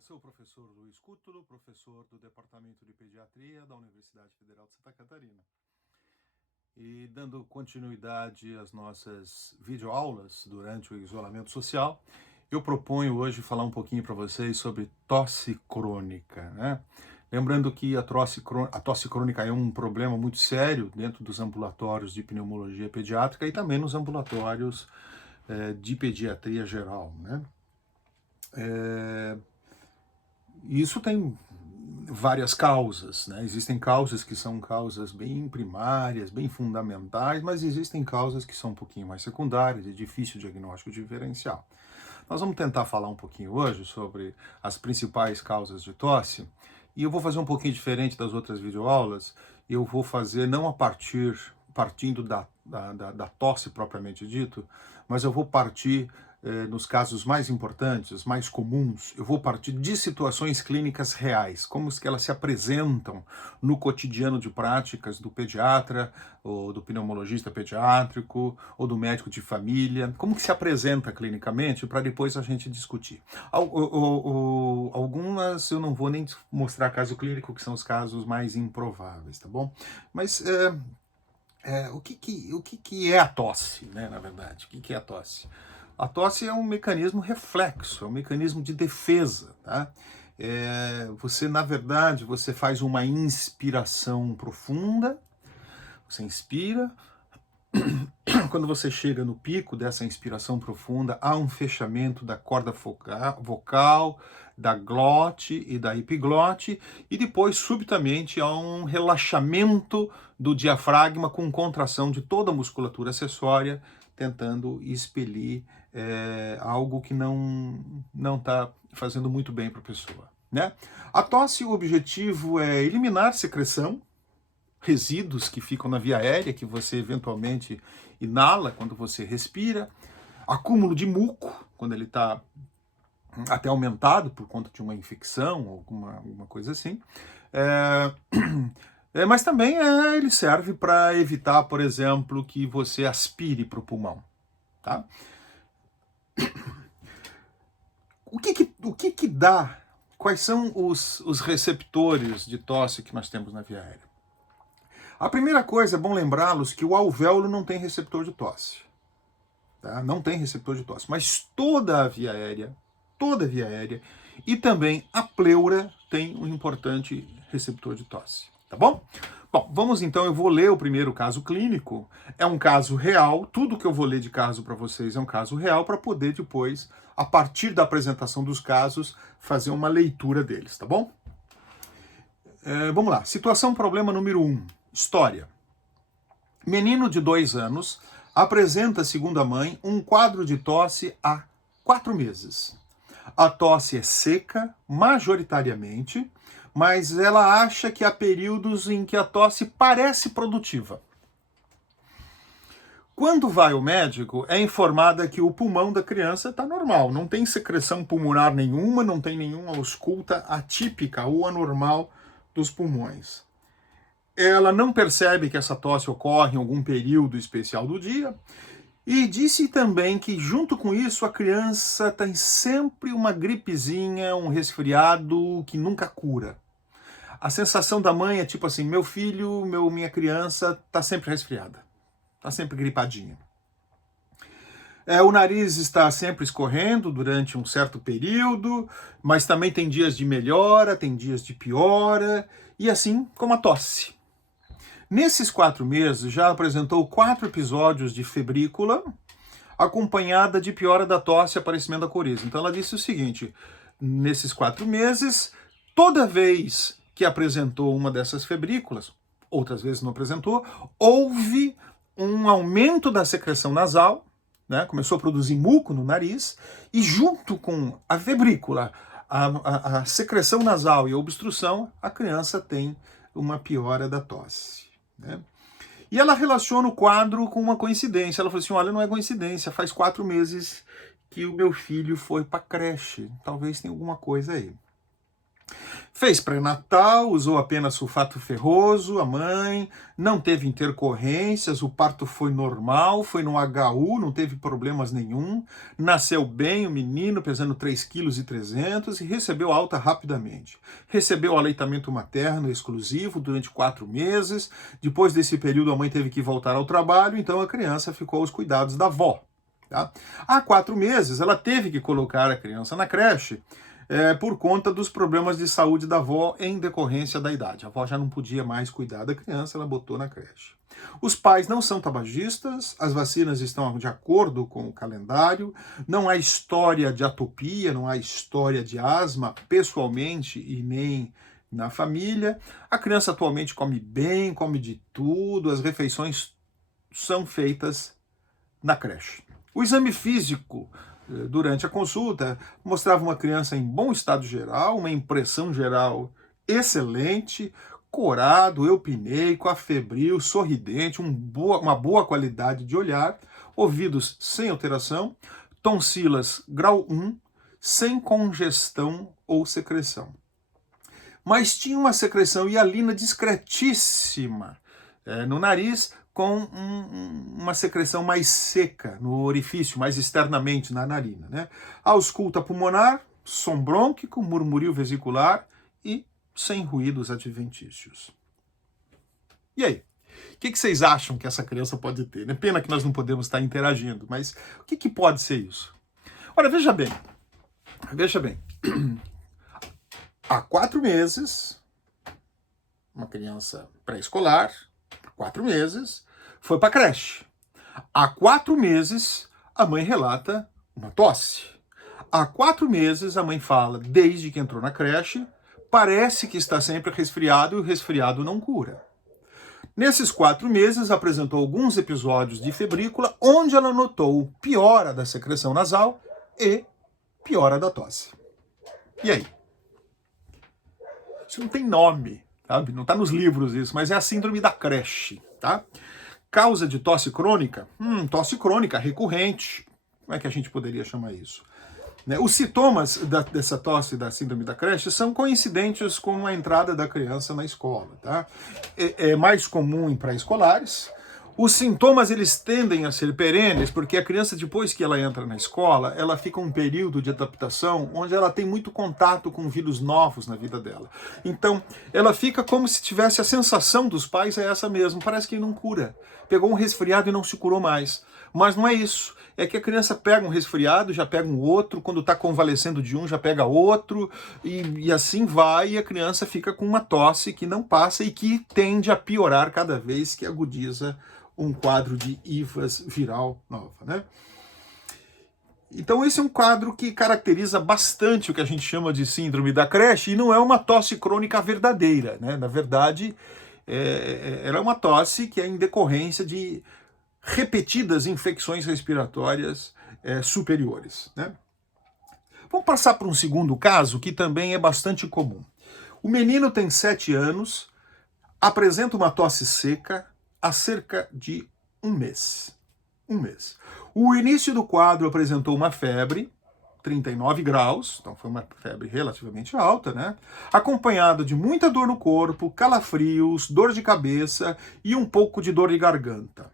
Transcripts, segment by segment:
Eu sou o professor Luiz Cútulo, professor do Departamento de Pediatria da Universidade Federal de Santa Catarina. E dando continuidade às nossas videoaulas durante o isolamento social, eu proponho hoje falar um pouquinho para vocês sobre tosse crônica, né? Lembrando que a tosse crônica é um problema muito sério dentro dos ambulatórios de pneumologia pediátrica e também nos ambulatórios de pediatria geral, né? Isso tem várias causas, né? Existem causas que são causas bem primárias, bem fundamentais, mas existem causas que são um pouquinho mais secundárias e difícil diagnóstico diferencial. Nós vamos tentar falar um pouquinho hoje sobre as principais causas de tosse, e eu vou fazer um pouquinho diferente das outras videoaulas. Eu vou fazer não partindo da tosse propriamente dito, mas eu vou partir nos casos mais importantes, mais comuns, eu vou partir de situações clínicas reais, como que elas se apresentam no cotidiano de práticas do pediatra, ou do pneumologista pediátrico, ou do médico de família, como que se apresenta clinicamente, para depois a gente discutir. Algumas eu não vou nem mostrar caso clínico, que são os casos mais improváveis, tá bom? Mas o que é a tosse, né, na verdade? O que é a tosse? A tosse é um mecanismo reflexo, é um mecanismo de defesa, tá? Você, na verdade, você faz uma inspiração profunda, você inspira, quando você chega no pico dessa inspiração profunda, há um fechamento da corda vocal, da glote e da epiglote, e depois, subitamente, há um relaxamento do diafragma com contração de toda a musculatura acessória, tentando expelir algo que não está fazendo muito bem para a pessoa, né? A tosse, o objetivo é eliminar secreção, resíduos que ficam na via aérea, que você eventualmente inala quando você respira, acúmulo de muco, quando ele está até aumentado por conta de uma infecção, alguma coisa assim. Mas também ele serve para evitar, por exemplo, que você aspire para o pulmão, tá? O que dá? Quais são os receptores de tosse que nós temos na via aérea? A primeira coisa, é bom lembrá-los que o alvéolo não tem receptor de tosse. Tá? Não tem receptor de tosse. Mas toda a via aérea e também a pleura tem um importante receptor de tosse. Tá bom? Bom, vamos então, eu vou ler o primeiro caso clínico. É um caso real, tudo que eu vou ler de caso para vocês é um caso real, para poder depois, a partir da apresentação dos casos, fazer uma leitura deles, tá bom? Vamos lá, situação problema número 1, história. Menino de 2 anos apresenta, segundo a mãe, um quadro de tosse há 4 meses. A tosse é seca, majoritariamente, mas ela acha que há períodos em que a tosse parece produtiva. Quando vai ao médico, é informada que o pulmão da criança está normal, não tem secreção pulmonar nenhuma, não tem nenhuma ausculta atípica ou anormal dos pulmões. Ela não percebe que essa tosse ocorre em algum período especial do dia, e disse também que, junto com isso, a criança tem sempre uma gripezinha, um resfriado que nunca cura. A sensação da mãe é tipo assim, minha criança está sempre resfriada, está sempre gripadinha. O nariz está sempre escorrendo durante um certo período, mas também tem dias de melhora, tem dias de piora, e assim como a tosse. Nesses 4 meses, já apresentou 4 episódios de febrícula, acompanhada de piora da tosse e aparecimento da coriza. Então ela disse o seguinte, nesses 4 meses, toda vez que apresentou uma dessas febrículas, outras vezes não apresentou, houve um aumento da secreção nasal, né? Começou a produzir muco no nariz, e junto com a febrícula, a secreção nasal e a obstrução, a criança tem uma piora da tosse, né? E ela relaciona o quadro com uma coincidência. Ela falou assim, olha, não é coincidência, faz 4 meses que o meu filho foi para creche, talvez tenha alguma coisa aí. Fez pré-natal, usou apenas sulfato ferroso, a mãe, não teve intercorrências, o parto foi normal, foi no HU, não teve problemas nenhum, nasceu bem o menino, pesando 3,3 kg e recebeu alta rapidamente. Recebeu aleitamento materno exclusivo durante 4 meses, depois desse período a mãe teve que voltar ao trabalho, então a criança ficou aos cuidados da avó. Tá? Há 4 meses ela teve que colocar a criança na creche, por conta dos problemas de saúde da avó em decorrência da idade. A avó já não podia mais cuidar da criança, ela botou na creche. Os pais não são tabagistas, as vacinas estão de acordo com o calendário, não há história de atopia, não há história de asma pessoalmente e nem na família. A criança atualmente come bem, come de tudo, as refeições são feitas na creche. O exame físico durante a consulta mostrava uma criança em bom estado geral, uma impressão geral excelente, corado, eupineico, afebril, sorridente, uma boa qualidade de olhar, ouvidos sem alteração, tonsilas grau 1, sem congestão ou secreção. Mas tinha uma secreção hialina discretíssima no nariz, com uma secreção mais seca no orifício, mais externamente na narina. Né? Ausculta pulmonar, som brônquico, murmurio vesicular e sem ruídos adventícios. E aí? O que vocês acham que essa criança pode ter? É pena que nós não podemos estar interagindo, mas o que pode ser isso? Olha, veja bem. Há 4 meses, uma criança pré-escolar, 4 meses, foi para a creche. Há 4 meses, a mãe relata uma tosse. Há 4 meses, a mãe fala, desde que entrou na creche, parece que está sempre resfriado e o resfriado não cura. Nesses 4 meses, apresentou alguns episódios de febrícula, onde ela notou piora da secreção nasal e piora da tosse. E aí? Isso não tem nome. Sabe? Não está nos livros isso, mas é a síndrome da creche, tá? Causa de tosse crônica? Tosse crônica recorrente. Como é que a gente poderia chamar isso? Os sintomas dessa tosse da síndrome da creche são coincidentes com a entrada da criança na escola, tá? É mais comum em pré-escolares. Os sintomas, eles tendem a ser perenes, porque a criança, depois que ela entra na escola, ela fica um período de adaptação onde ela tem muito contato com vírus novos na vida dela. Então, ela fica como se tivesse a sensação dos pais é essa mesmo, parece que não cura. Pegou um resfriado e não se curou mais. Mas não é isso. É que a criança pega um resfriado, já pega um outro, quando está convalescendo de um, já pega outro, e assim vai, e a criança fica com uma tosse que não passa e que tende a piorar cada vez que agudiza um quadro de IVAS viral nova, né? Então esse é um quadro que caracteriza bastante o que a gente chama de síndrome da creche, e não é uma tosse crônica verdadeira, né? Na verdade, ela é uma tosse que é em decorrência de repetidas infecções respiratórias superiores, né? Vamos passar para um segundo caso que também é bastante comum. O menino tem 7 anos, apresenta uma tosse seca há cerca de um mês. O início do quadro apresentou uma febre, 39 graus, então foi uma febre relativamente alta, né? Acompanhado de muita dor no corpo, calafrios, dor de cabeça e um pouco de dor de garganta.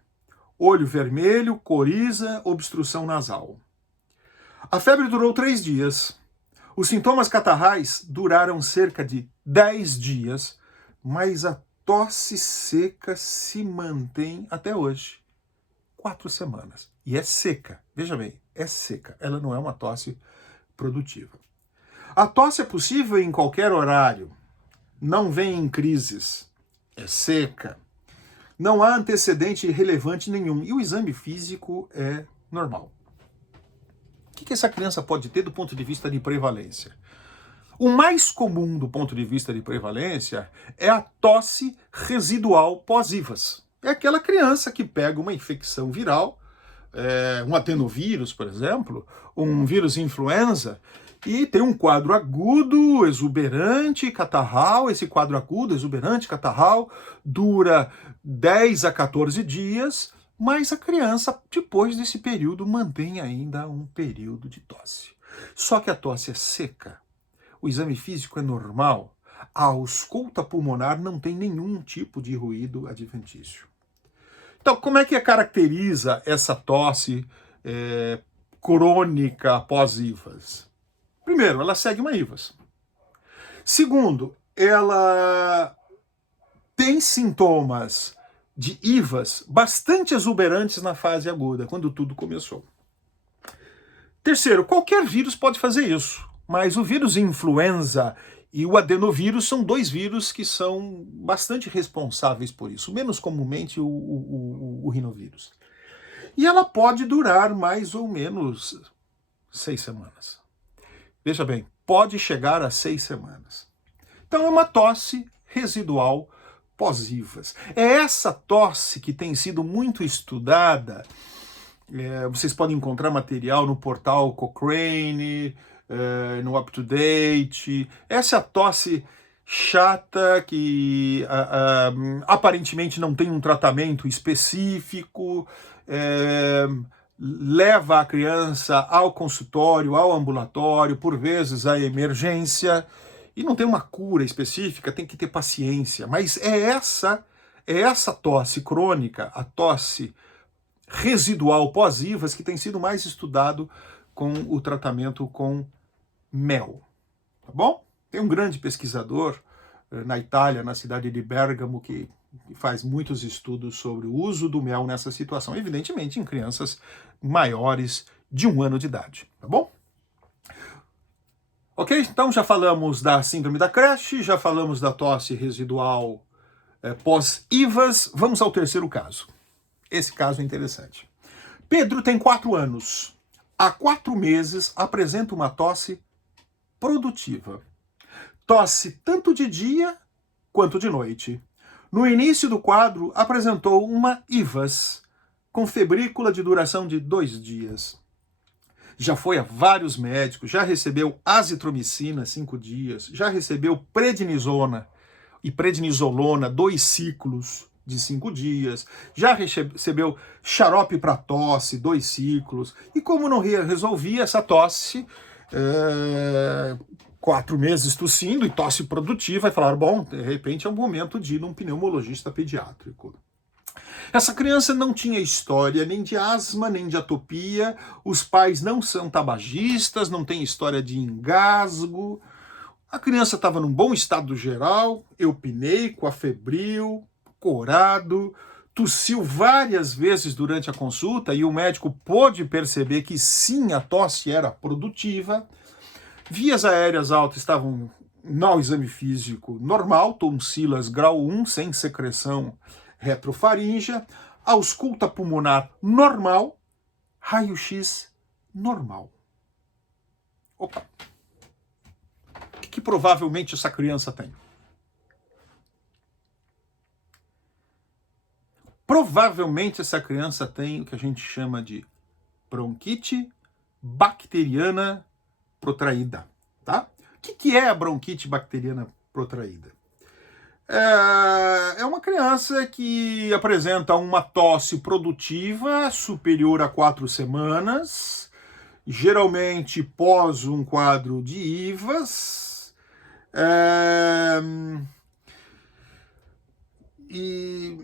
Olho vermelho, coriza, obstrução nasal. A febre durou 3 dias. Os sintomas catarrais duraram cerca de 10 dias, mas a tosse seca se mantém até hoje. 4 semanas. E é seca. Veja bem, é seca. Ela não é uma tosse produtiva. A tosse é possível em qualquer horário. Não vem em crises. É seca. Não há antecedente relevante nenhum. E o exame físico é normal. O que essa criança pode ter do ponto de vista de prevalência? O mais comum do ponto de vista de prevalência é a tosse residual pós-IVAS. É aquela criança que pega uma infecção viral, um adenovírus, por exemplo, um vírus influenza, e tem um quadro agudo, exuberante, catarral. Esse quadro agudo, exuberante, catarral, dura 10 a 14 dias, mas a criança, depois desse período, mantém ainda um período de tosse. Só que a tosse é seca. O exame físico é normal, A ausculta pulmonar não tem nenhum tipo de ruído adventício. Então, como é que caracteriza essa tosse crônica pós-IVAS? Primeiro, ela segue uma IVAS. Segundo, ela tem sintomas de IVAS bastante exuberantes na fase aguda, quando tudo começou. Terceiro, qualquer vírus pode fazer isso, mas o vírus influenza e o adenovírus são dois vírus que são bastante responsáveis por isso, menos comumente o rinovírus. E ela pode durar mais ou menos 6 semanas. Veja bem, pode chegar a 6 semanas. Então é uma tosse residual pós-IVAS. É essa tosse que tem sido muito estudada. Vocês podem encontrar material no portal Cochrane, no UpToDate. Essa é a tosse chata que aparentemente não tem um tratamento específico, leva a criança ao consultório, ao ambulatório, por vezes à emergência, e não tem uma cura específica, tem que ter paciência. Mas é essa tosse crônica, a tosse residual pós-IVAS, que tem sido mais estudado com o tratamento com mel. Tá bom? Tem um grande pesquisador na Itália, na cidade de Bergamo, que faz muitos estudos sobre o uso do mel nessa situação, evidentemente em crianças maiores de 1 ano de idade. Tá bom? Ok? Então já falamos da síndrome da creche, já falamos da tosse residual pós-IVAS. Vamos ao terceiro caso. Esse caso é interessante. Pedro tem 4 anos. Há 4 meses apresenta uma tosse produtiva. Tosse tanto de dia quanto de noite. No início do quadro, apresentou uma IVAS, com febrícula de duração de 2 dias. Já foi a vários médicos, já recebeu azitromicina 5 dias, já recebeu prednisona e prednisolona 2 ciclos de 5 dias, já recebeu xarope para tosse, 2 ciclos, e como não resolvia essa tosse, 4 meses tossindo e tosse produtiva, e falaram, bom, de repente é o momento de ir num pneumologista pediátrico. Essa criança não tinha história nem de asma, nem de atopia, os pais não são tabagistas, não tem história de engasgo, a criança estava num bom estado geral, eupineico, afebril, corado, tossiu várias vezes durante a consulta e o médico pôde perceber que sim, a tosse era produtiva. Vias aéreas altas estavam no exame físico normal, tonsilas grau 1, sem secreção retrofaríngea, ausculta pulmonar normal, raio-x normal. Opa! O que provavelmente essa criança tem? Provavelmente essa criança tem o que a gente chama de bronquite bacteriana protraída, tá? O que é a bronquite bacteriana protraída? É uma criança que apresenta uma tosse produtiva superior a 4 semanas, geralmente pós um quadro de IVAS, e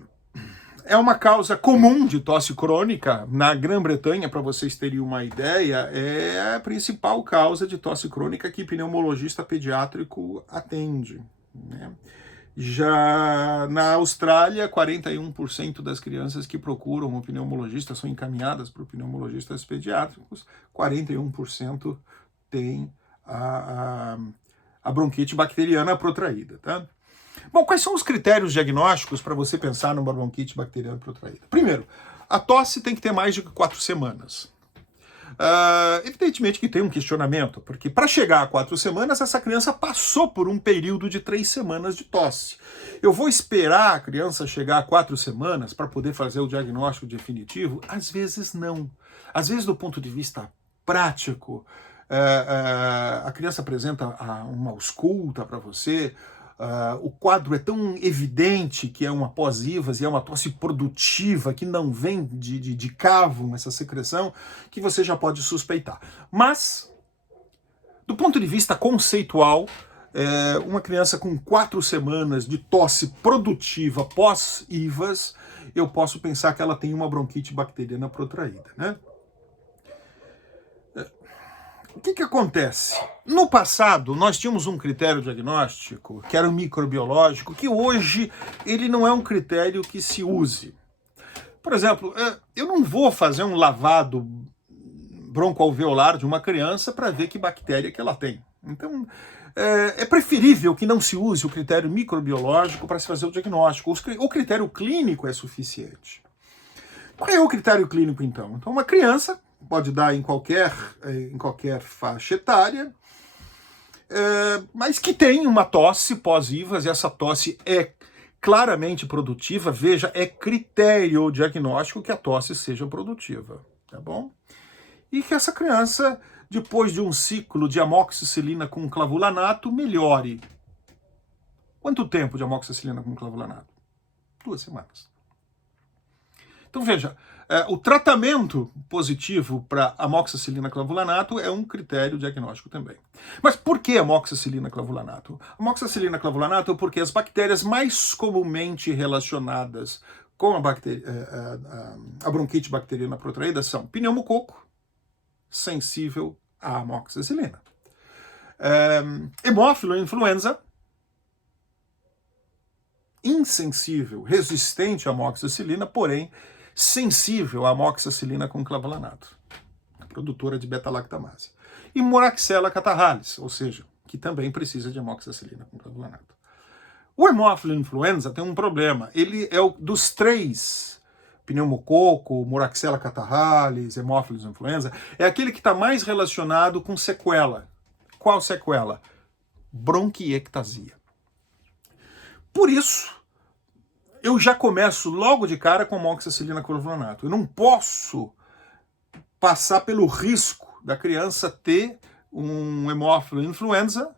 é uma causa comum de tosse crônica. Na Grã-Bretanha, para vocês terem uma ideia, é a principal causa de tosse crônica que pneumologista pediátrico atende, né? Já na Austrália, 41% das crianças que procuram o pneumologista são encaminhadas por pneumologistas pediátricos, 41% tem a bronquite bacteriana protraída, tá? Bom, quais são os critérios diagnósticos para você pensar numa bronquite bacteriana protraída? Primeiro, a tosse tem que ter mais de 4 semanas. Evidentemente que tem um questionamento, porque para chegar a 4 semanas, essa criança passou por um período de 3 semanas de tosse. Eu vou esperar a criança chegar a 4 semanas para poder fazer o diagnóstico definitivo? Às vezes não. Às vezes, do ponto de vista prático, a criança apresenta uma ausculta para você, o quadro é tão evidente que é uma pós-IVAS e é uma tosse produtiva que não vem de cavo essa secreção, que você já pode suspeitar. Mas, do ponto de vista conceitual, uma criança com 4 semanas de tosse produtiva pós-IVAS, eu posso pensar que ela tem uma bronquite bacteriana protraída, né? O que acontece? No passado, nós tínhamos um critério diagnóstico, que era o microbiológico, que hoje ele não é um critério que se use. Por exemplo, eu não vou fazer um lavado broncoalveolar de uma criança para ver que bactéria que ela tem. Então, é preferível que não se use o critério microbiológico para se fazer o diagnóstico. O critério clínico é suficiente. Qual é o critério clínico, então? Então, uma criança pode dar em qualquer faixa etária, mas que tem uma tosse pós-IVAS, e essa tosse é claramente produtiva. Veja, é critério diagnóstico que a tosse seja produtiva, tá bom? E que essa criança, depois de um ciclo de amoxicilina com clavulanato, melhore. Quanto tempo de amoxicilina com clavulanato? 2 semanas. Então veja, o tratamento positivo para amoxicilina clavulanato é um critério diagnóstico também. Mas por que amoxicilina clavulanato? Amoxicilina clavulanato é porque as bactérias mais comumente relacionadas com a bronquite bacteriana protraída são pneumococo, sensível à amoxicilina, hemófilo influenza, insensível, resistente à amoxicilina, porém sensível à amoxicilina com clavulanato, produtora de beta-lactamase. E Moraxella catarrhalis, ou seja, que também precisa de amoxicilina com clavulanato. O hemófilo influenza tem um problema. Ele é dos 3, pneumococo, Moraxella catarrhalis, hemófilos influenza, é aquele que está mais relacionado com sequela. Qual sequela? Bronquiectasia. Por isso, eu já começo logo de cara com amoxicilina clavulanato. Eu não posso passar pelo risco da criança ter um hemófilo influenza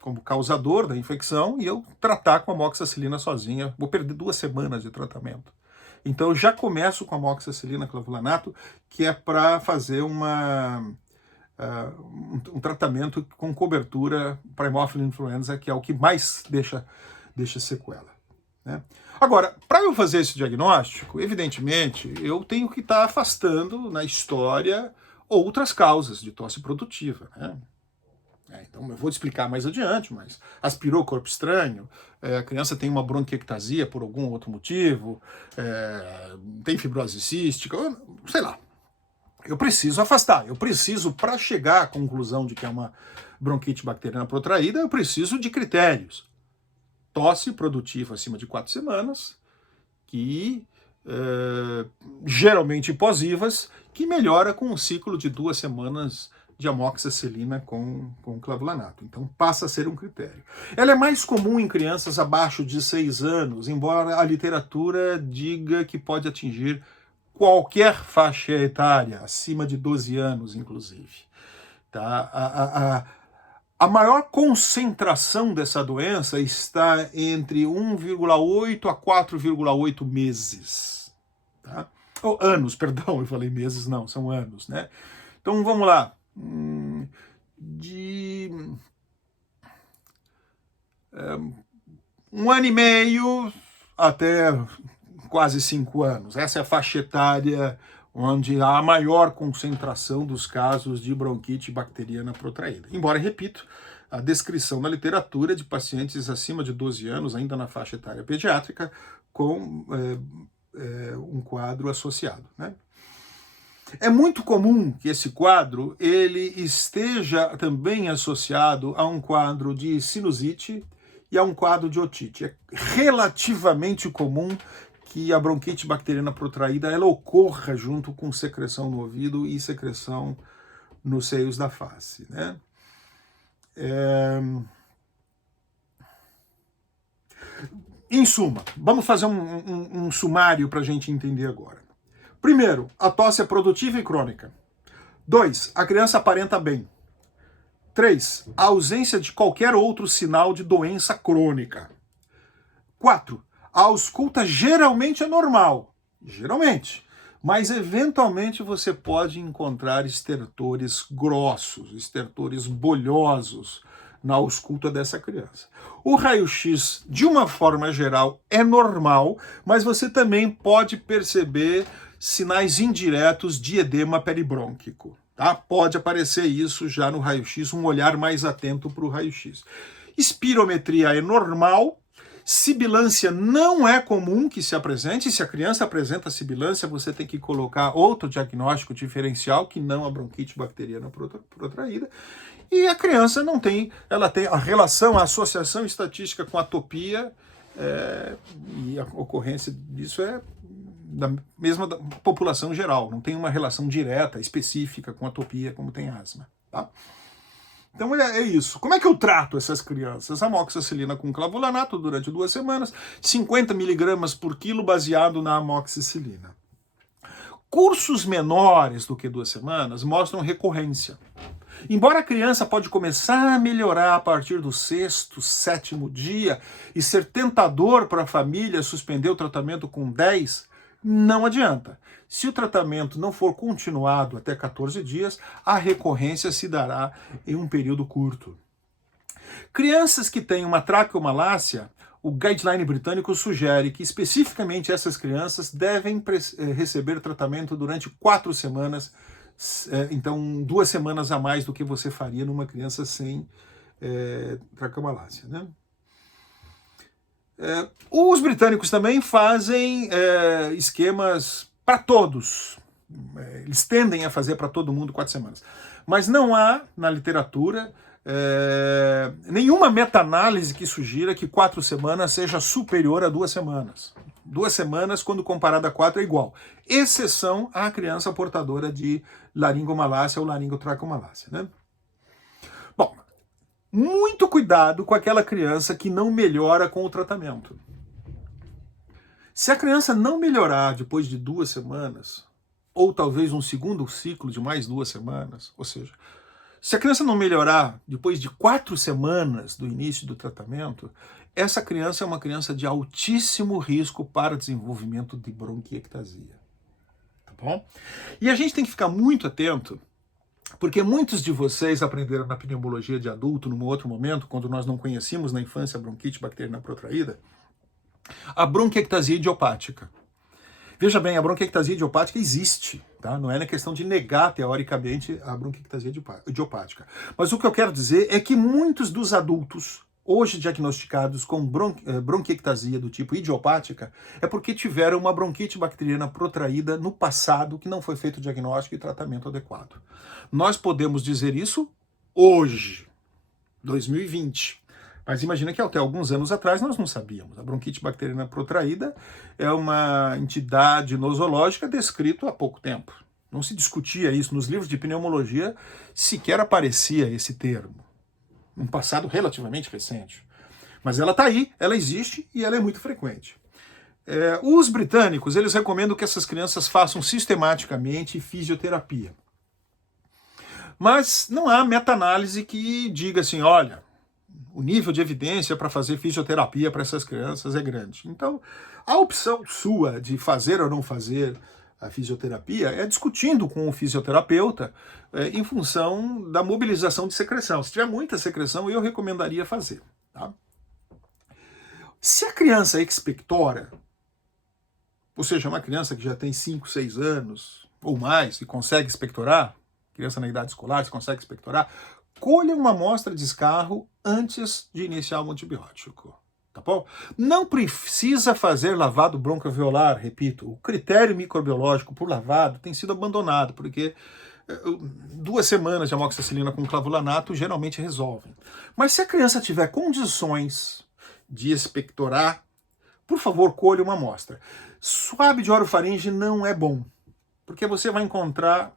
como causador da infecção e eu tratar com amoxicilina sozinha. Vou perder 2 semanas de tratamento. Então eu já começo com amoxicilina clavulanato, que é para fazer um tratamento com cobertura para hemófilo influenza, que é o que mais deixa sequela, né? Agora, para eu fazer esse diagnóstico, evidentemente, eu tenho que estar afastando na história outras causas de tosse produtiva, né? Então, eu vou te explicar mais adiante, mas aspirou corpo estranho, a criança tem uma bronquiectasia por algum outro motivo, tem fibrose cística, sei lá. Eu preciso afastar, para chegar à conclusão de que é uma bronquite bacteriana protraída, eu preciso de critérios. Tosse produtiva acima de 4 semanas, que geralmente pós-IVAS, que melhora com um ciclo de 2 semanas de amoxicilina com clavulanato. Então passa a ser um critério. Ela é mais comum em crianças abaixo de 6 anos, embora a literatura diga que pode atingir qualquer faixa etária, acima de 12 anos, inclusive. Tá? A maior concentração dessa doença está entre 1,8 a 4,8 meses. Tá? Anos, perdão, eu falei meses, não, são anos, né? Então vamos lá. De 1 ano e meio até quase 5 anos. Essa é a faixa etária onde há a maior concentração dos casos de bronquite bacteriana protraída. Embora, repito, a descrição na literatura de pacientes acima de 12 anos, ainda na faixa etária pediátrica, com um quadro associado, né? É muito comum que esse quadro ele esteja também associado a um quadro de sinusite e a um quadro de otite. É relativamente comum que a bronquite bacteriana protraída ela ocorra junto com secreção no ouvido e secreção nos seios da face, né? Em suma, vamos fazer um sumário para a gente entender agora. Primeiro, a tosse é produtiva e crônica. 2, a criança aparenta bem. 3, a ausência de qualquer outro sinal de doença crônica. 4, a ausculta geralmente é normal. Geralmente. Mas, eventualmente, você pode encontrar estertores grossos, estertores bolhosos na ausculta dessa criança. O raio-x, de uma forma geral, é normal, mas você também pode perceber sinais indiretos de edema peribrônquico. Tá? Pode aparecer isso já no raio-x, um olhar mais atento para o raio-x. Espirometria é normal. Sibilância não é comum que se apresente. Se a criança apresenta sibilância, você tem que colocar outro diagnóstico diferencial, que não a bronquite bacteriana protraída. E a criança não tem, ela tem a relação, a associação estatística com atopia, e a ocorrência disso é da mesma população geral, não tem uma relação direta, específica com atopia, como tem asma. Tá? Então é isso. Como é que eu trato essas crianças? Amoxicilina com clavulanato durante 2 semanas, 50 mg por quilo baseado na amoxicilina. Cursos menores do que 2 semanas mostram recorrência. Embora a criança pode começar a melhorar a partir do 6º, 7º dia e ser tentador para a família suspender o tratamento com 10, não adianta. Se o tratamento não for continuado até 14 dias, a recorrência se dará em um período curto. Crianças que têm uma traqueomalácia, o guideline britânico sugere que especificamente essas crianças devem receber tratamento durante 4 semanas, então 2 semanas a mais do que você faria numa criança sem traqueomalácia, né? Os britânicos também fazem esquemas para todos. Eles tendem a fazer para todo mundo 4 semanas. Mas não há, na literatura, nenhuma meta-análise que sugira que 4 semanas seja superior a 2 semanas. 2 semanas, quando comparada a 4, é igual. Exceção à criança portadora de laringomalácia ou laringotraqueomalácia, né? Bom, muito cuidado com aquela criança que não melhora com o tratamento. Se a criança não melhorar depois de 2 semanas, ou talvez um segundo ciclo de mais 2 semanas, ou seja, se a criança não melhorar depois de 4 semanas do início do tratamento, essa criança é uma criança de altíssimo risco para desenvolvimento de bronquiectasia. Tá bom? E a gente tem que ficar muito atento, porque muitos de vocês aprenderam na pneumologia de adulto, num outro momento, quando nós não conhecíamos na infância a bronquite bacteriana protraída, a bronquiectasia idiopática. Veja bem, a bronquiectasia idiopática existe, tá? Não é na questão de negar, teoricamente, a bronquiectasia idiopática. Mas o que eu quero dizer é que muitos dos adultos, hoje diagnosticados com bronquiectasia do tipo idiopática, é porque tiveram uma bronquite bacteriana protraída no passado, que não foi feito diagnóstico e tratamento adequado. Nós podemos dizer isso hoje, 2020. Mas imagina que até alguns anos atrás nós não sabíamos. A bronquite bacteriana protraída é uma entidade nosológica descrita há pouco tempo. Não se discutia isso. Nos livros de pneumologia sequer aparecia esse termo. Um passado relativamente recente. Mas ela está aí, ela existe e ela é muito frequente. Os britânicos, eles recomendam que essas crianças façam sistematicamente fisioterapia. Mas não há meta-análise que diga assim, olha, o nível de evidência para fazer fisioterapia para essas crianças é grande. Então, a opção sua de fazer ou não fazer a fisioterapia é discutindo com o fisioterapeuta em função da mobilização de secreção. Se tiver muita secreção, eu recomendaria fazer. Tá? Se a criança é expectora, ou seja, uma criança que já tem 5, 6 anos ou mais e consegue expectorar, criança na idade escolar, se consegue expectorar, colha uma amostra de escarro antes de iniciar o antibiótico, tá bom? Não precisa fazer lavado broncoalveolar, repito, o critério microbiológico por lavado tem sido abandonado, porque 2 semanas de amoxicilina com clavulanato geralmente resolvem. Mas se a criança tiver condições de expectorar, por favor, colha uma amostra. Suave de orofaringe não é bom, porque você vai encontrar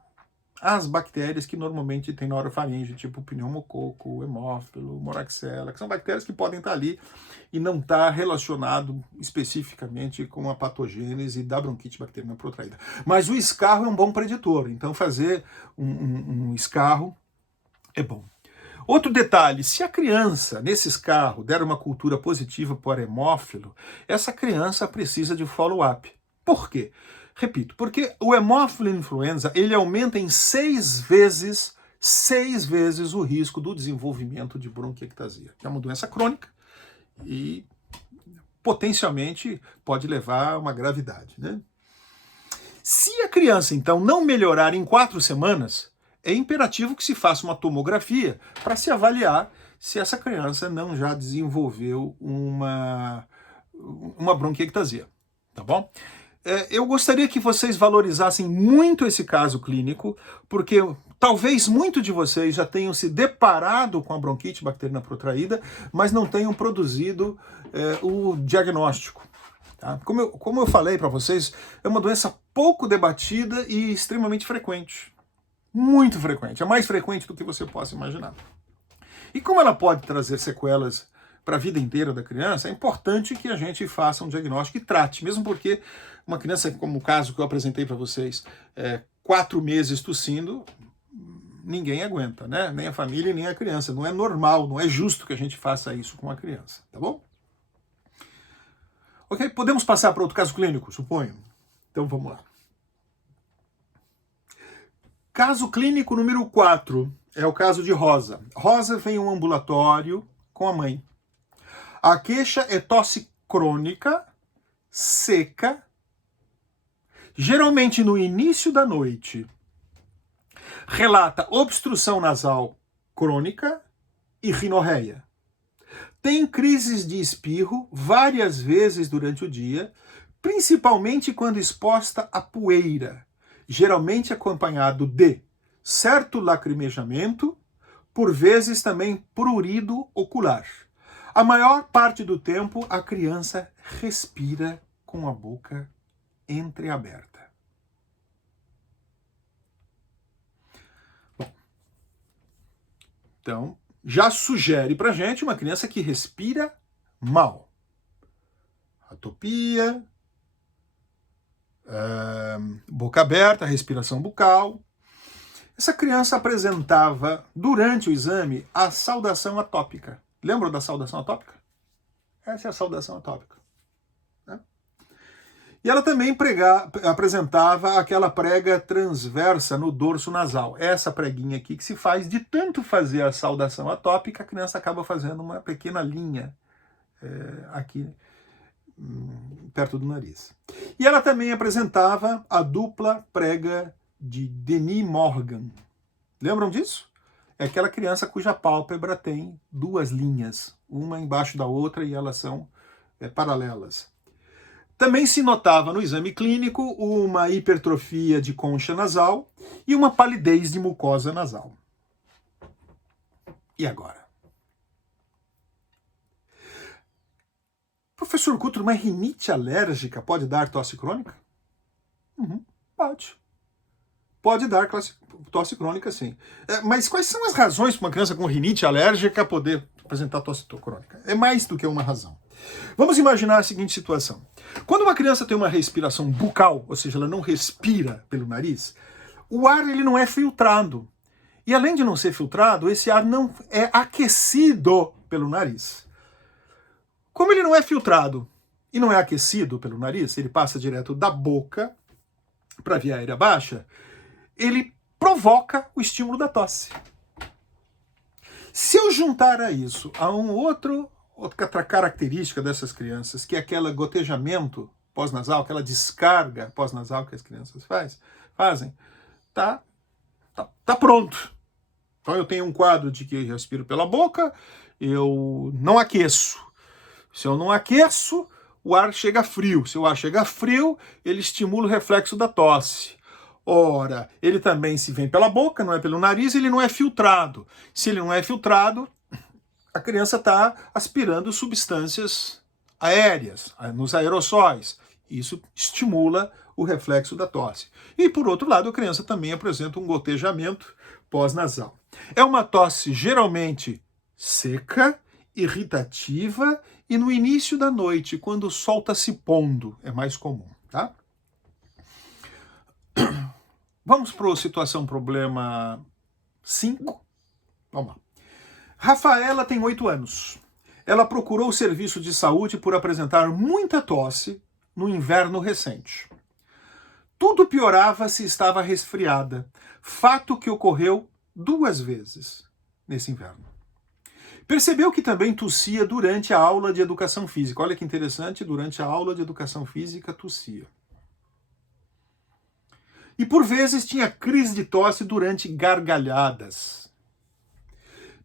as bactérias que normalmente tem na orofaringe, tipo pneumococo, hemófilo, moraxella, que são bactérias que podem estar ali e não estar relacionado especificamente com a patogênese da bronquite bacteriana protraída. Mas o escarro é um bom preditor, então fazer um escarro é bom. Outro detalhe, se a criança, nesse escarro, der uma cultura positiva por hemófilo, essa criança precisa de follow-up. Por quê? Repito, porque o hemófilo influenza, ele aumenta em 6 vezes 6 vezes o risco do desenvolvimento de bronquiectasia, que é uma doença crônica e potencialmente pode levar a uma gravidade, né? Se a criança, então, não melhorar em 4 semanas, é imperativo que se faça uma tomografia para se avaliar se essa criança não já desenvolveu uma bronquiectasia, tá bom? Eu gostaria que vocês valorizassem muito esse caso clínico, porque talvez muitos de vocês já tenham se deparado com a bronquite bacteriana protraída, mas não tenham produzido o diagnóstico. Tá? Como eu falei para vocês, é uma doença pouco debatida e extremamente frequente. Muito frequente. É mais frequente do que você possa imaginar. E como ela pode trazer sequelas para a vida inteira da criança, é importante que a gente faça um diagnóstico e trate, mesmo porque uma criança, como o caso que eu apresentei para vocês, 4 meses tossindo, ninguém aguenta, né? Nem a família, nem a criança. Não é normal, não é justo que a gente faça isso com a criança, tá bom? Ok, podemos passar para outro caso clínico, suponho? Então vamos lá. Caso clínico número 4 é o caso de Rosa. Rosa vem ao ambulatório com a mãe. A queixa é tosse crônica, seca, geralmente no início da noite. Relata obstrução nasal crônica e rinorreia. Tem crises de espirro várias vezes durante o dia, principalmente quando exposta à poeira, geralmente acompanhado de certo lacrimejamento, por vezes também prurido ocular. A maior parte do tempo, a criança respira com a boca entreaberta. Bom, então, já sugere pra gente uma criança que respira mal. Atopia, boca aberta, respiração bucal. Essa criança apresentava, durante o exame, a saudação atópica. Lembram da saudação atópica? Essa é a saudação atópica. Né? E ela também apresentava aquela prega transversa no dorso nasal. Essa preguinha aqui que se faz, de tanto fazer a saudação atópica, a criança acaba fazendo uma pequena linha aqui perto do nariz. E ela também apresentava a dupla prega de Denis Morgan. Lembram disso? É aquela criança cuja pálpebra tem 2 linhas, uma embaixo da outra, e elas são paralelas. Também se notava no exame clínico uma hipertrofia de concha nasal e uma palidez de mucosa nasal. E agora? Professor Couto, uma rinite alérgica pode dar tosse crônica? Pode. Pode dar tosse crônica, sim. Mas quais são as razões para uma criança com rinite alérgica poder apresentar tosse crônica? É mais do que uma razão. Vamos imaginar a seguinte situação. Quando uma criança tem uma respiração bucal, ou seja, ela não respira pelo nariz, o ar ele não é filtrado. E além de não ser filtrado, esse ar não é aquecido pelo nariz. Como ele não é filtrado e não é aquecido pelo nariz, ele passa direto da boca para a via aérea baixa, ele provoca o estímulo da tosse. Se eu juntar a isso a outra característica dessas crianças, que é aquele gotejamento pós-nasal, aquela descarga pós-nasal que as crianças fazem, tá pronto. Então eu tenho um quadro de que eu respiro pela boca, eu não aqueço. Se eu não aqueço, o ar chega frio. Se o ar chega frio, ele estimula o reflexo da tosse. Ora, ele também se vem pela boca, não é pelo nariz, ele não é filtrado. Se ele não é filtrado, a criança está aspirando substâncias aéreas, nos aerossóis. Isso estimula o reflexo da tosse. E, por outro lado, a criança também apresenta um gotejamento pós-nasal. É uma tosse geralmente seca, irritativa e no início da noite, quando o sol está se pondo, é mais comum, tá? Vamos para a situação problema 5? Vamos lá. Rafaela tem 8 anos. Ela procurou o serviço de saúde por apresentar muita tosse no inverno recente. Tudo piorava se estava resfriada, fato que ocorreu 2 vezes nesse inverno. Percebeu que também tossia durante a aula de educação física. Olha que interessante, durante a aula de educação física tossia. E por vezes tinha crise de tosse durante gargalhadas.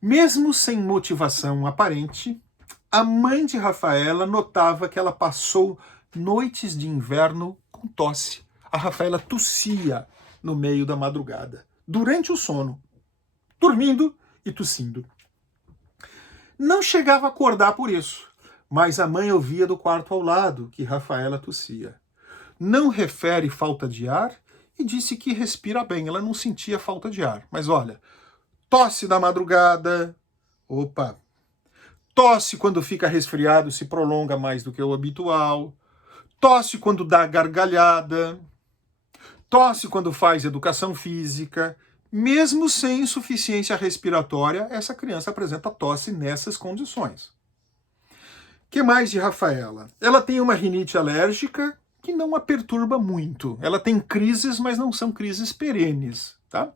Mesmo sem motivação aparente, a mãe de Rafaela notava que ela passou noites de inverno com tosse. A Rafaela tossia no meio da madrugada, durante o sono, dormindo e tossindo. Não chegava a acordar por isso, mas a mãe ouvia do quarto ao lado que Rafaela tossia. Não refere falta de ar e disse que respira bem, ela não sentia falta de ar. Mas olha, tosse da madrugada, tosse quando fica resfriado se prolonga mais do que o habitual, tosse quando dá gargalhada, tosse quando faz educação física. Mesmo sem insuficiência respiratória, essa criança apresenta tosse nessas condições. O que mais de Rafaela? Ela tem uma rinite alérgica que não a perturba muito. Ela tem crises, mas não são crises perenes, tá?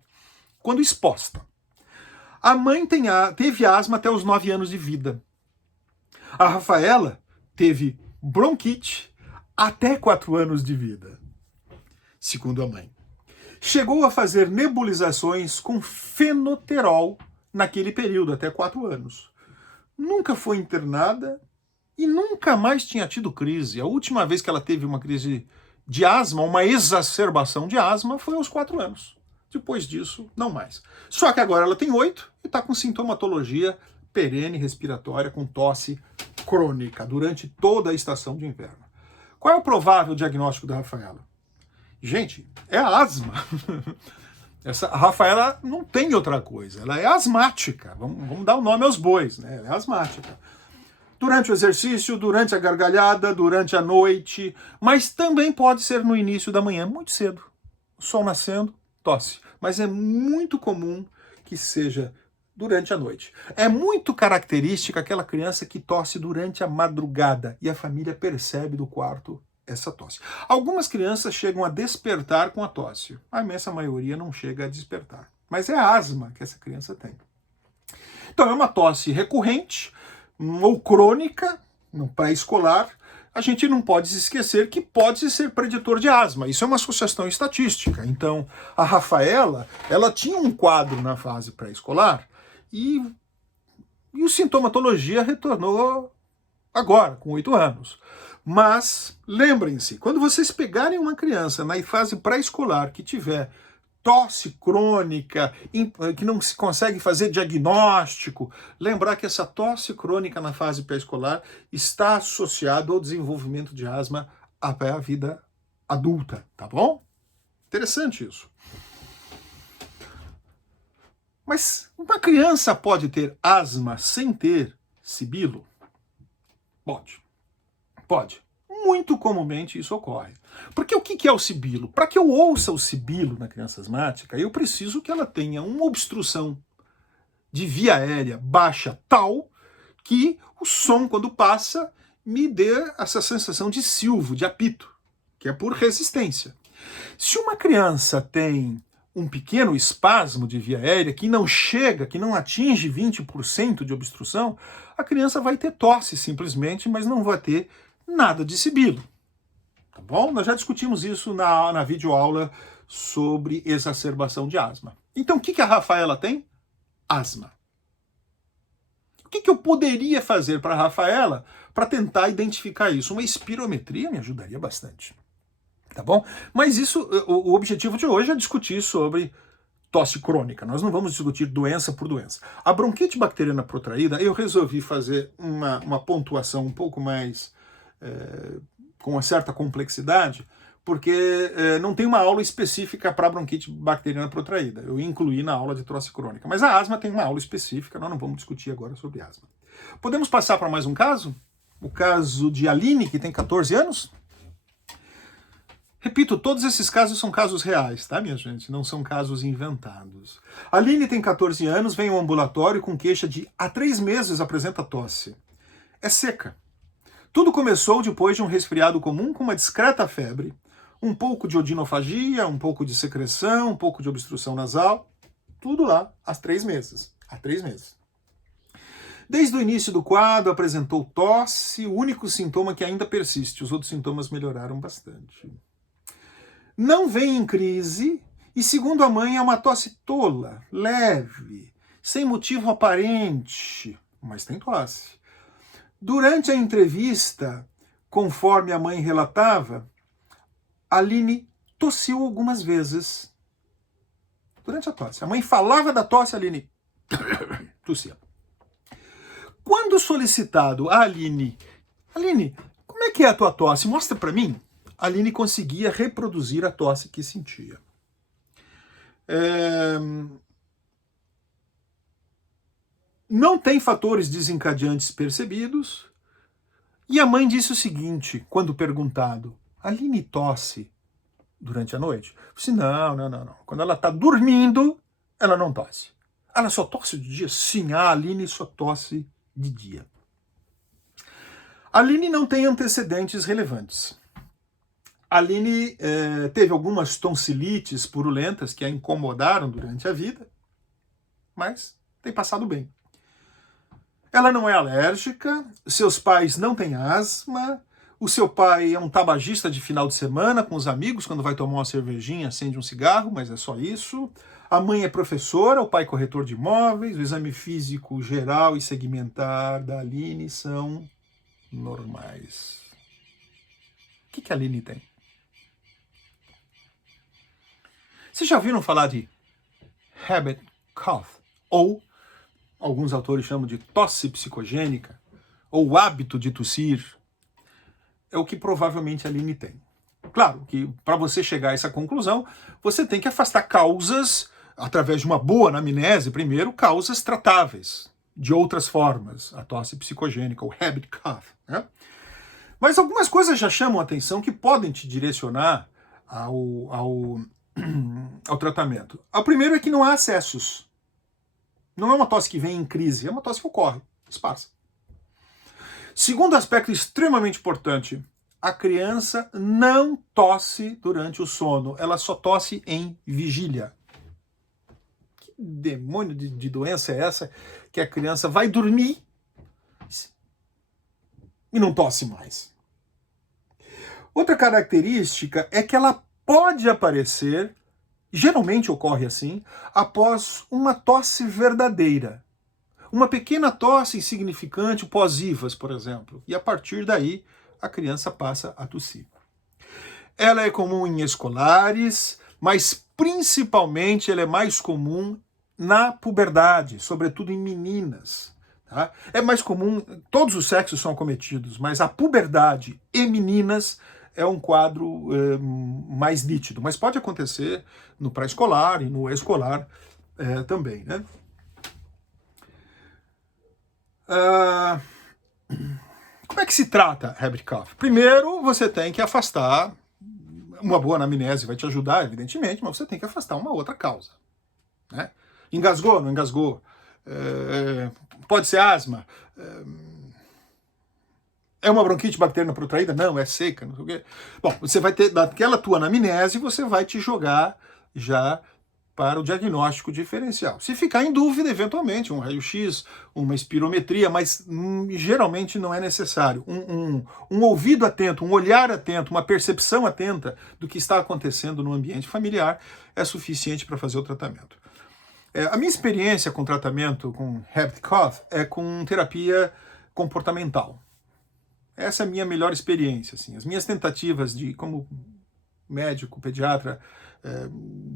Quando exposta. A mãe teve asma até os 9 anos de vida. A Rafaela teve bronquite até 4 anos de vida, segundo a mãe. Chegou a fazer nebulizações com fenoterol naquele período, até 4 anos. Nunca foi internada e nunca mais tinha tido crise. A última vez que ela teve uma crise de asma, uma exacerbação de asma, foi aos 4 anos. Depois disso, não mais. Só que agora ela tem 8 e está com sintomatologia perene respiratória, com tosse crônica durante toda a estação de inverno. Qual é o provável diagnóstico da Rafaela? Gente, é asma. A Rafaela não tem outra coisa, ela é asmática. Vamos dar o nome aos bois, né? Ela é asmática. Durante o exercício, durante a gargalhada, durante a noite, mas também pode ser no início da manhã, muito cedo. O sol nascendo, tosse. Mas é muito comum que seja durante a noite. É muito característica aquela criança que tosse durante a madrugada e a família percebe do quarto essa tosse. Algumas crianças chegam a despertar com a tosse. A imensa maioria não chega a despertar. Mas é asma que essa criança tem. Então é uma tosse recorrente ou crônica, no pré-escolar. A gente não pode se esquecer que pode ser preditor de asma. Isso é uma associação estatística. Então, a Rafaela, ela tinha um quadro na fase pré-escolar e a sintomatologia retornou agora, com 8 anos. Mas, lembrem-se, quando vocês pegarem uma criança na fase pré-escolar que tiver tosse crônica, que não se consegue fazer diagnóstico, lembrar que essa tosse crônica na fase pré-escolar está associada ao desenvolvimento de asma até a vida adulta, tá bom? Interessante isso. Mas uma criança pode ter asma sem ter sibilo? Pode. Muito comumente isso ocorre. Porque o que é o sibilo? Para que eu ouça o sibilo na criança asmática, eu preciso que ela tenha uma obstrução de via aérea baixa tal que o som, quando passa, me dê essa sensação de silvo, de apito, que é por resistência. Se uma criança tem um pequeno espasmo de via aérea que não chega, que não atinge 20% de obstrução, a criança vai ter tosse simplesmente, mas não vai ter nada de sibilo. Tá bom? Nós já discutimos isso na videoaula sobre exacerbação de asma. Então, o que a Rafaela tem? Asma. O que eu poderia fazer para a Rafaela para tentar identificar isso? Uma espirometria me ajudaria bastante. Tá bom? Mas isso, o objetivo de hoje é discutir sobre tosse crônica. Nós não vamos discutir doença por doença. A bronquite bacteriana protraída, eu resolvi fazer uma pontuação um pouco mais com uma certa complexidade, porque não tem uma aula específica para bronquite bacteriana protraída. Eu incluí na aula de tosse crônica. Mas a asma tem uma aula específica, nós não vamos discutir agora sobre asma. Podemos passar para mais um caso? O caso de Aline, que tem 14 anos? Repito, todos esses casos são casos reais, tá, minha gente? Não são casos inventados. A Aline tem 14 anos, vem ao ambulatório com queixa de há 3 meses apresenta tosse. É seca. Tudo começou depois de um resfriado comum com uma discreta febre, um pouco de odinofagia, um pouco de secreção, um pouco de obstrução nasal. Tudo lá, há 3 meses. Há 3 meses. Desde o início do quadro, apresentou tosse, o único sintoma que ainda persiste. Os outros sintomas melhoraram bastante. Não vem em crise e, segundo a mãe, é uma tosse tola, leve, sem motivo aparente, mas tem tosse. Durante a entrevista, conforme a mãe relatava, Aline tossiu algumas vezes durante a tosse. A mãe falava da tosse, a Aline tossia. Quando solicitado a Aline, como é que é a tua tosse? Mostra para mim. A Aline conseguia reproduzir a tosse que sentia. Não tem fatores desencadeantes percebidos. E a mãe disse o seguinte, quando perguntado, Aline tosse durante a noite? Eu disse, não. Quando ela está dormindo, ela não tosse. Ela só tosse de dia? Sim, a Aline só tosse de dia. A Aline não tem antecedentes relevantes. A Aline teve algumas tonsilites purulentas que a incomodaram durante a vida, mas tem passado bem. Ela não é alérgica, seus pais não têm asma, o seu pai é um tabagista de final de semana com os amigos, quando vai tomar uma cervejinha, acende um cigarro, mas é só isso. A mãe é professora, o pai corretor de imóveis, o exame físico geral e segmentar da Aline são normais. O que a Aline tem? Vocês já ouviram falar de habit cough? Ou alguns autores chamam de tosse psicogênica, ou hábito de tossir. É o que provavelmente a Aline tem. Claro que para você chegar a essa conclusão, você tem que afastar causas, através de uma boa anamnese, primeiro, causas tratáveis, de outras formas, a tosse psicogênica, o habit cough. Né? Mas algumas coisas já chamam a atenção que podem te direcionar ao tratamento. O primeiro é que não há acessos. Não é uma tosse que vem em crise, é uma tosse que ocorre, esparsa. Segundo aspecto extremamente importante, a criança não tosse durante o sono, ela só tosse em vigília. Que demônio de doença é essa que a criança vai dormir e não tosse mais? Outra característica é que ela pode aparecer, geralmente ocorre assim, após uma tosse verdadeira. Uma pequena tosse insignificante, pós-ivas, por exemplo. E a partir daí, a criança passa a tossir. Ela é comum em escolares, mas principalmente ela é mais comum na puberdade, sobretudo em meninas. Tá? É mais comum, todos os sexos são acometidos, mas a puberdade e meninas é um quadro mais nítido. Mas pode acontecer no pré-escolar e no escolar também, né? Como é que se trata habit cough? Primeiro, você tem que afastar, uma boa anamnese vai te ajudar, evidentemente, mas você tem que afastar uma outra causa. Né? Engasgou, não engasgou? Pode ser asma? É uma bronquite bacteriana protraída? Não, é seca, não sei o quê. Bom, você vai ter, daquela tua anamnese, você vai te jogar já para o diagnóstico diferencial. Se ficar em dúvida, eventualmente, um raio-x, uma espirometria, mas geralmente não é necessário. Um ouvido atento, um olhar atento, uma percepção atenta do que está acontecendo no ambiente familiar é suficiente para fazer o tratamento. A minha experiência com tratamento com habit cough é com terapia comportamental. Essa é a minha melhor experiência. Assim. As minhas tentativas de, como médico, pediatra,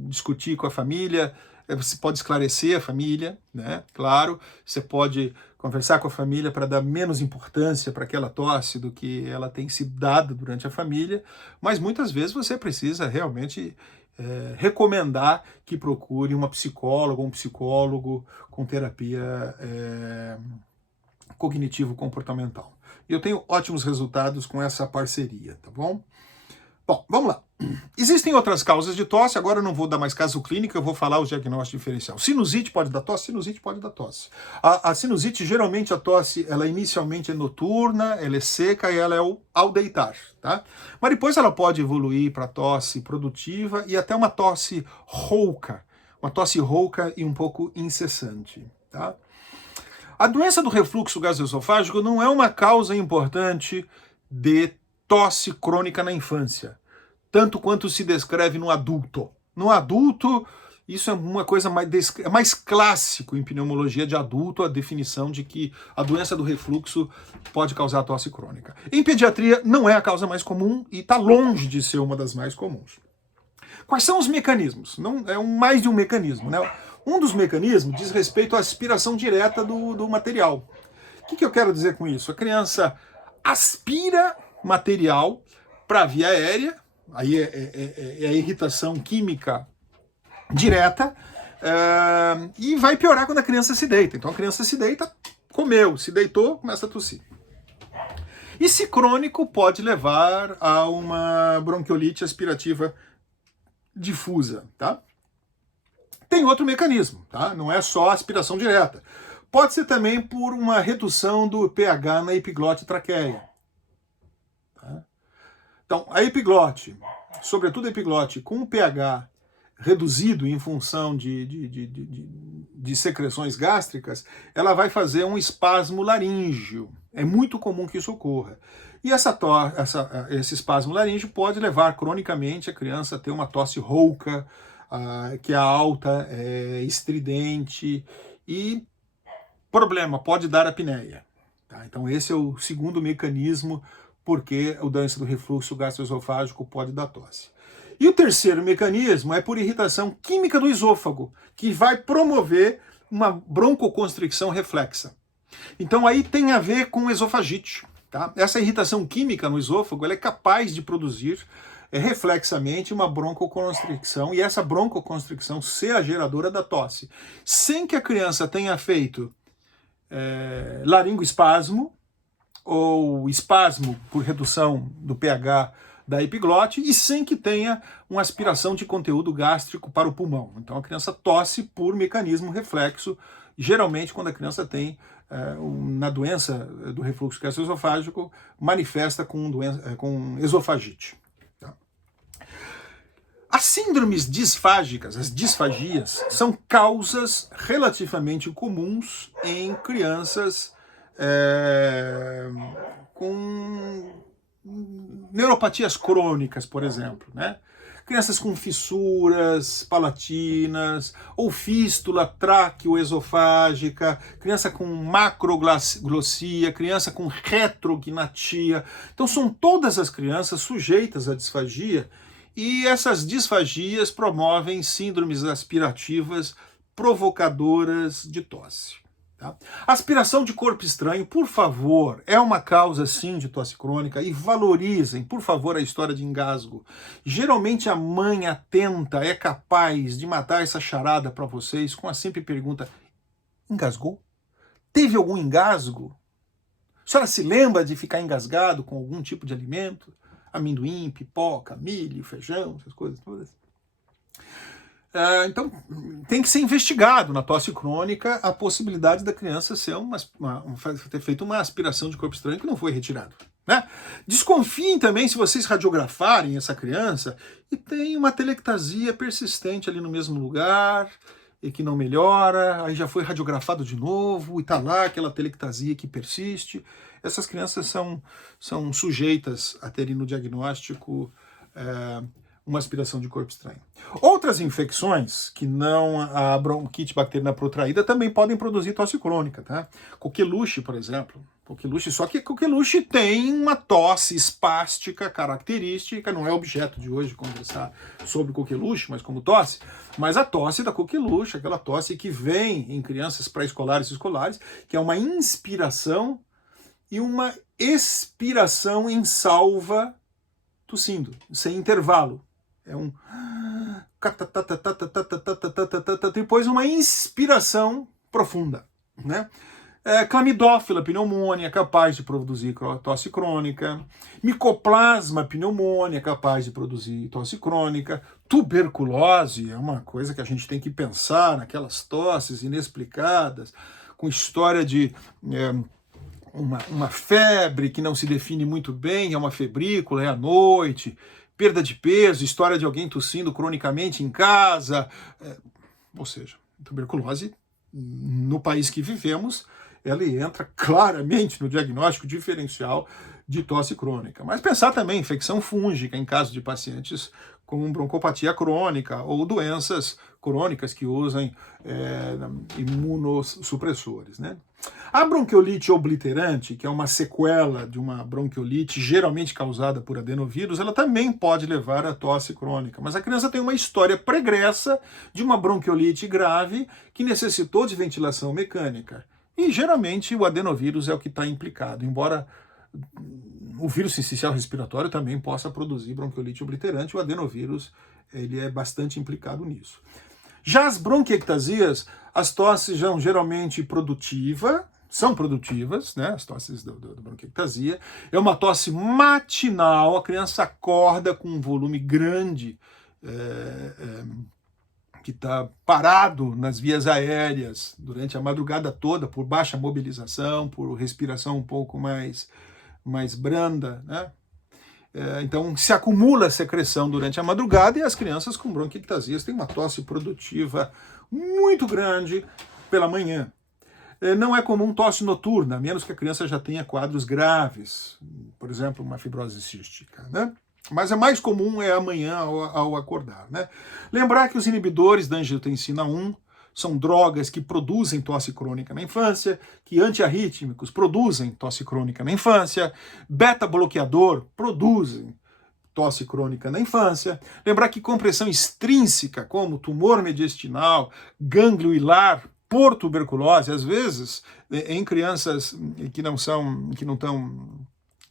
discutir com a família, você pode esclarecer a família, né? Claro, você pode conversar com a família para dar menos importância para aquela tosse do que ela tem sido dada durante a família, mas muitas vezes você precisa realmente recomendar que procure uma psicóloga ou um psicólogo com terapia cognitivo-comportamental. E eu tenho ótimos resultados com essa parceria, tá bom? Bom, vamos lá. Existem outras causas de tosse, agora eu não vou dar mais caso clínico, eu vou falar o diagnóstico diferencial. Sinusite pode dar tosse? Sinusite pode dar tosse. A sinusite, geralmente a tosse, ela inicialmente é noturna, ela é seca e ela é ao deitar, tá? Mas depois ela pode evoluir para tosse produtiva e até uma tosse rouca, uma tosse rouca e um pouco incessante, tá? A doença do refluxo gastroesofágico não é uma causa importante de tosse crônica na infância, tanto quanto se descreve no adulto. No adulto, isso é uma coisa mais clássico em pneumologia de adulto, a definição de que a doença do refluxo pode causar tosse crônica. Em pediatria, não é a causa mais comum e está longe de ser uma das mais comuns. Quais são os mecanismos? Não é mais de um mecanismo, né? Um dos mecanismos diz respeito à aspiração direta do material. O que eu quero dizer com isso? A criança aspira material para a via aérea, aí é a irritação química direta, e vai piorar quando a criança se deita. Então a criança se deita, comeu, se deitou, começa a tossir. E se crônico, pode levar a uma bronquiolite aspirativa difusa, tá? Tem outro mecanismo, tá? Não é só aspiração direta. Pode ser também por uma redução do pH na epiglote e traqueia. Tá? Então, a epiglote, sobretudo a epiglote com o pH reduzido em função de secreções gástricas, ela vai fazer um espasmo laríngeo. É muito comum que isso ocorra. E esse espasmo laríngeo pode levar cronicamente a criança a ter uma tosse rouca, que é alta, estridente e, problema, pode dar apneia. Tá? Então esse é o segundo mecanismo porque a doença do refluxo gastroesofágico pode dar tosse. E o terceiro mecanismo é por irritação química do esôfago, que vai promover uma broncoconstricção reflexa. Então aí tem a ver com esofagite. Tá? Essa irritação química no esôfago ela é capaz de produzir reflexamente uma broncoconstricção, e essa broncoconstricção ser a geradora da tosse, sem que a criança tenha feito laringoespasmo ou espasmo por redução do pH da epiglote e sem que tenha uma aspiração de conteúdo gástrico para o pulmão. Então a criança tosse por mecanismo reflexo, geralmente quando a criança tem na doença do refluxo gastroesofágico, manifesta com esofagite. Tá? As síndromes disfágicas, as disfagias, são causas relativamente comuns em crianças com neuropatias crônicas, por exemplo, né? Crianças com fissuras palatinas, ou fístula tráqueo-esofágica, criança com macroglossia, criança com retrognatia. Então são todas as crianças sujeitas à disfagia, e essas disfagias promovem síndromes aspirativas provocadoras de tosse. Tá? Aspiração de corpo estranho, por favor, é uma causa sim de tosse crônica, e valorizem, por favor, a história de engasgo. Geralmente a mãe atenta é capaz de matar essa charada para vocês com a simples pergunta: engasgou? Teve algum engasgo? A senhora se lembra de ficar engasgado com algum tipo de alimento? Amendoim, pipoca, milho, feijão, essas coisas todas. Então, tem que ser investigado na tosse crônica a possibilidade da criança ser ter feito uma aspiração de corpo estranho que não foi retirado. Né? Desconfiem também se vocês radiografarem essa criança e tem uma telectasia persistente ali no mesmo lugar e que não melhora, aí já foi radiografado de novo e está lá aquela telectasia que persiste. Essas crianças são sujeitas a terem no diagnóstico uma aspiração de corpo estranho. Outras infecções, que não a bronquite bacteriana protraída, também podem produzir tosse crônica, tá? Coqueluche, por exemplo. Coqueluche, só que coqueluche tem uma tosse espástica característica, não é objeto de hoje conversar sobre coqueluche, mas como tosse, mas a tosse da coqueluche, aquela tosse que vem em crianças pré-escolares e escolares, que é uma inspiração e uma expiração em salva tossindo, sem intervalo. É um... depois uma inspiração profunda, né? Clamidófila pneumônia, capaz de produzir tosse crônica. Micoplasma pneumônia, capaz de produzir tosse crônica. Tuberculose é uma coisa que a gente tem que pensar naquelas tosses inexplicadas, com história de uma febre que não se define muito bem, é uma febrícula, é à noite. Perda de peso, história de alguém tossindo cronicamente em casa. Ou seja, tuberculose, no país que vivemos, ela entra claramente no diagnóstico diferencial de tosse crônica. Mas pensar também em infecção fúngica em caso de pacientes com broncopatia crônica ou doenças crônicas que usem imunossupressores, né? A bronquiolite obliterante, que é uma sequela de uma bronquiolite geralmente causada por adenovírus, ela também pode levar à tosse crônica. Mas a criança tem uma história pregressa de uma bronquiolite grave que necessitou de ventilação mecânica. E geralmente o adenovírus é o que está implicado, embora o vírus sincicial respiratório também possa produzir bronquiolite obliterante, o adenovírus ele é bastante implicado nisso. Já as bronquiectasias, as tosses são geralmente são produtivas, né? As tosses da bronquiectasia. É uma tosse matinal, a criança acorda com um volume grande, que está parado nas vias aéreas durante a madrugada toda, por baixa mobilização, por respiração um pouco mais branda, né? Então, se acumula secreção durante a madrugada e as crianças com bronquiectasias têm uma tosse produtiva muito grande pela manhã. Não é comum tosse noturna, a menos que a criança já tenha quadros graves, por exemplo, uma fibrose cística, né? Mas é mais comum amanhã ao acordar, né? Lembrar que os inibidores da angiotensina 1 são drogas que produzem tosse crônica na infância, que antiarrítmicos produzem tosse crônica na infância, beta-bloqueador produzem tosse crônica na infância. Lembrar que compressão extrínseca, como tumor mediastinal, gânglio hilar, por tuberculose, às vezes, em crianças que não estão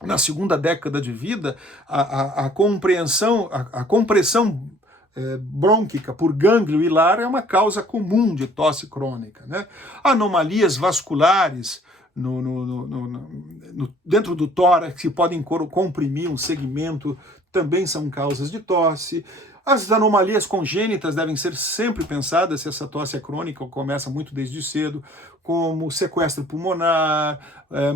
na segunda década de vida, a compressão brônquica por gânglio hilar é uma causa comum de tosse crônica, né? Anomalias vasculares dentro do tórax que podem comprimir um segmento também são causas de tosse. As anomalias congênitas devem ser sempre pensadas se essa tosse é crônica ou começa muito desde cedo, como sequestro pulmonar,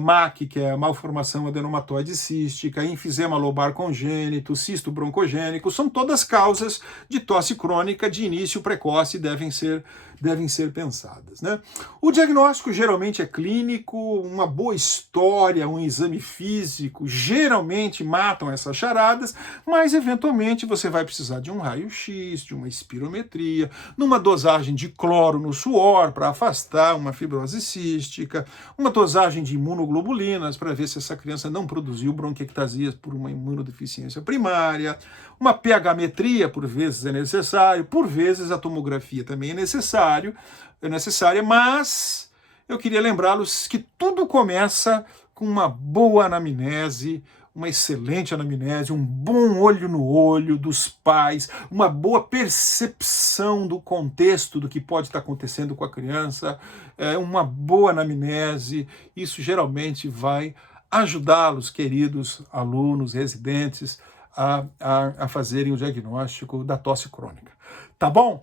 MAC, que é a malformação adenomatoide cística, enfisema lobar congênito, cisto broncogênico, são todas causas de tosse crônica de início precoce e devem ser pensadas, né? O diagnóstico geralmente é clínico, uma boa história, um exame físico, geralmente matam essas charadas, mas eventualmente você vai precisar de um raio-x, de uma espirometria, numa dosagem de cloro no suor para afastar uma fibrose cística, uma dosagem de imunoglobulinas para ver se essa criança não produziu bronquiectasias por uma imunodeficiência primária, uma pH-metria por vezes é necessário, por vezes a tomografia também é necessária, mas eu queria lembrá-los que tudo começa com uma boa anamnese, uma excelente anamnese, um bom olho no olho dos pais, uma boa percepção do contexto do que pode estar acontecendo com a criança, uma boa anamnese, isso geralmente vai ajudá-los, queridos alunos, residentes, a fazerem o diagnóstico da tosse crônica. Tá bom?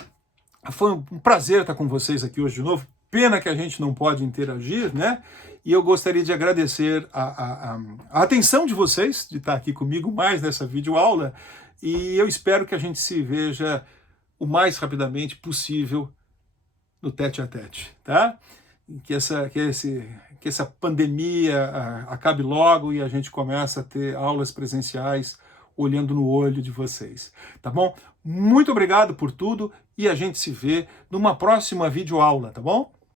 Foi um prazer estar com vocês aqui hoje de novo. Pena que a gente não pode interagir, né? E eu gostaria de agradecer a atenção de vocês, de estar aqui comigo mais nessa videoaula, e eu espero que a gente se veja o mais rapidamente possível no tete-a-tete, tá? Que essa pandemia acabe logo e a gente comece a ter aulas presenciais olhando no olho de vocês, tá bom? Muito obrigado por tudo e a gente se vê numa próxima videoaula, tá bom?